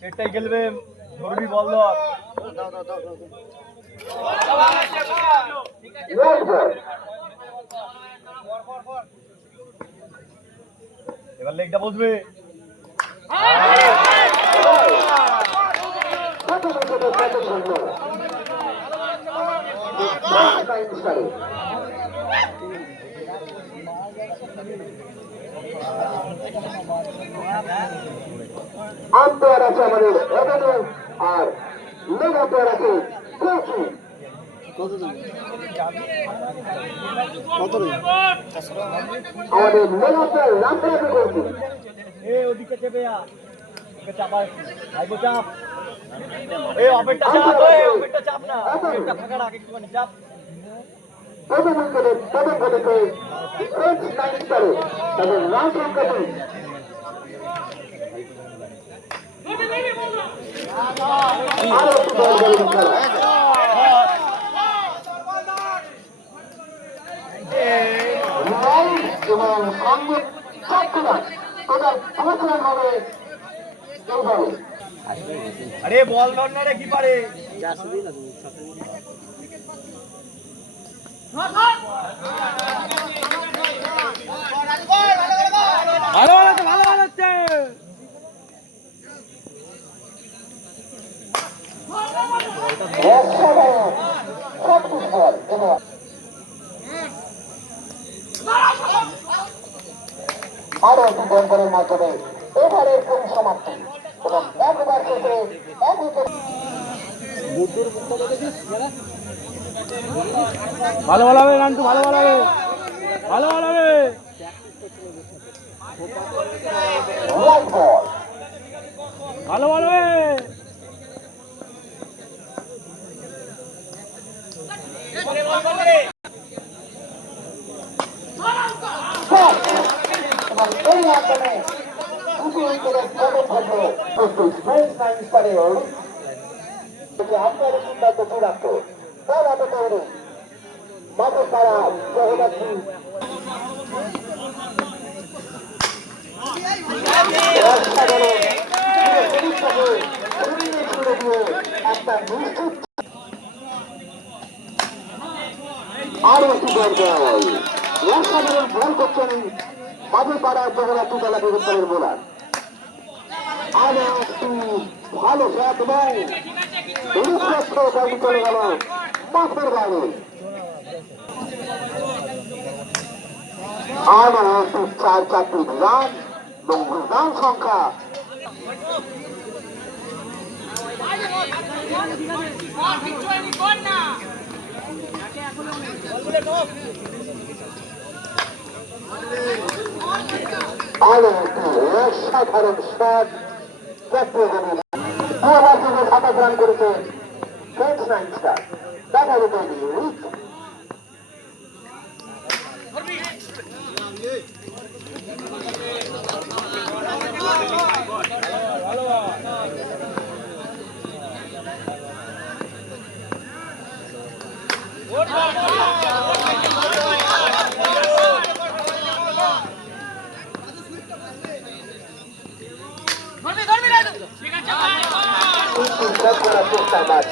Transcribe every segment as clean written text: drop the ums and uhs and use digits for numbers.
সেটাই খেলবে ধরবি বল এবার লেগটা বসবে আম্পায়ার আছে আমাদের আর লেগ আম্পায়ার আছে আমাদের লেগ আম্পায়ার রামপুরাকে করছি ওদিকে চেপে চাপা চাপ অপেক্ষা চাপ চাপ না ফাঁকা রাখ একটুখানি চাপ প্রথম অঙ্কের প্রথম ঘটেছে তাদের রান সংখ্যাটি আরো একটু বল খেলা এবং সঙ্গে হবে আরে বল ধর না রে কি পারে ভালো হচ্ছে আরো একটি বন্ধনের মাধ্যমে এবারের সমাপ্তি এবং একবার শেষে ভালো হবে রান্টু ভালো হবে ভালো হবে ভালো হবে এই মাধ্যমে দুটি উইকেটের পদক থাকবে আম্পায়ারের সিদ্ধান্ত চূড়ান্ত বল হাতে তৈরি মাঠে তারা সহযাত্রী একটা নিশ্চিত আরো একটি বল অসাধারণ বল করছেন মাঝে পাড়ার জগন্নাথ দুতলা বিরুদ্ধের বোলার আরো একটি ভালো শট এবং বলটি চলে গেল মাঠের বাইরে আরো একটি 4-4টি রান এবং রান সংখ্যা আরো একটি অসাধারণ শট সাতাশ রান করেছে দেখা যেত উইক চেষ্টা মাছ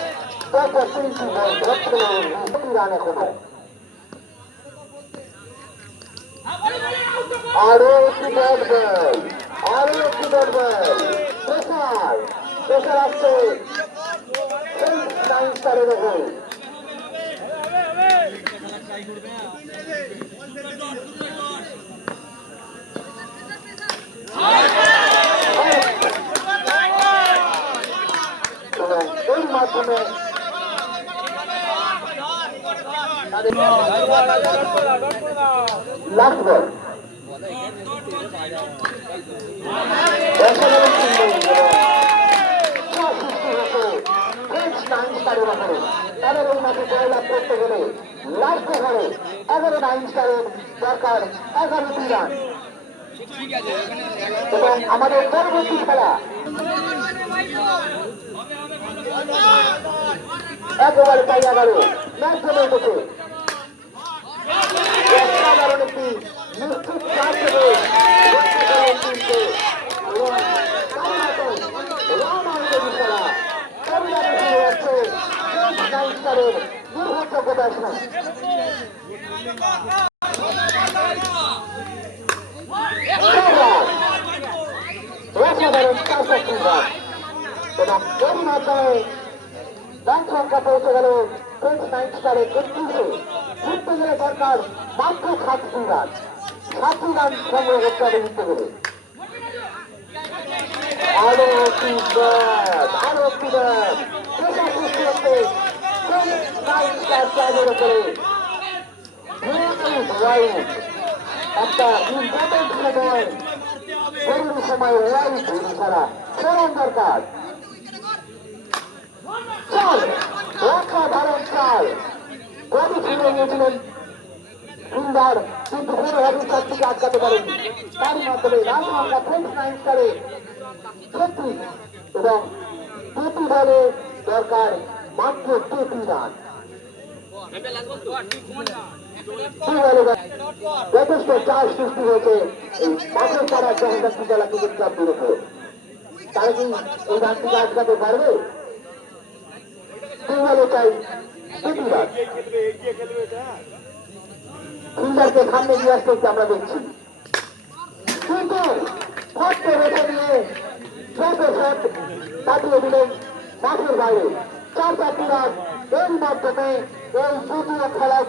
রান এখনো আরো একটি ব্যাট বল আরো একটি ব্যাট বল প্রেসার আসছে নাইন স্টারের ওপর এই মাধ্যমে লাস্ট বল তাদের এই মাঠে জয়লাভ করতে গেলে লাস্ট ওভারে 11 স্টারের দরকার 11টি রান এবং আমাদের পরবর্তী খেলা একেবারে তাই 11 ম্যাচ জমে উঠেছে অসাধারণ একটি নিশ্চিত কাজ হবে টিমকে নির্ভরযোগ্য ব্যাটসম্যান অসাধারণ 4 রান এবং এরই মাধ্যমে রান সংখ্যা পৌঁছে গেল ফ্রেঞ্চ নাইন স্টারের 33-এ। জিততে গেলে দরকার মাত্র 7 রান 7 রান সংগ্রহ করতে হবে জিততে গেলে। আরো একটি ব্যাট প্রেশার সৃষ্টি হচ্ছে ফ্রেঞ্চ নাইন স্টার ক্লাবের উপরে। একটা ইম্পর্টেন্ট সময় জরুরি সময় ওয়াইড ছাড়া সরণ দরকার। চাল অসাধারণ চাল গতি ছিঁড়ে নিয়েছিলেন ফিল্ডার, কিন্তু কোনোভাবে চারটিকে আটকাতে পারেনি। তারই মাধ্যমে রান সংখ্যা ফ্রেঞ্চ নাইন স্টারে 36 এবং প্রতি বলে দরকার মাত্র 30 রান। যথেষ্ট চাপ সৃষ্টি হয়েছে এই মাঠের পাড়ার জগদ্ধাত্রী জেলা ক্রিকেট ক্লাবের উপর। তারা কি এই রানটিকে আটকাতে পারবে? চাই 2 রান। ফিল্ডারকে সামনে নিয়ে আসতে আমরা দেখছি, কিন্তু ফটকে রেখে দিয়ে কাটিয়ে দিলেন মাঠের বাইরে। 4 রান এর মাধ্যমে এই দ্বিতীয় খেলা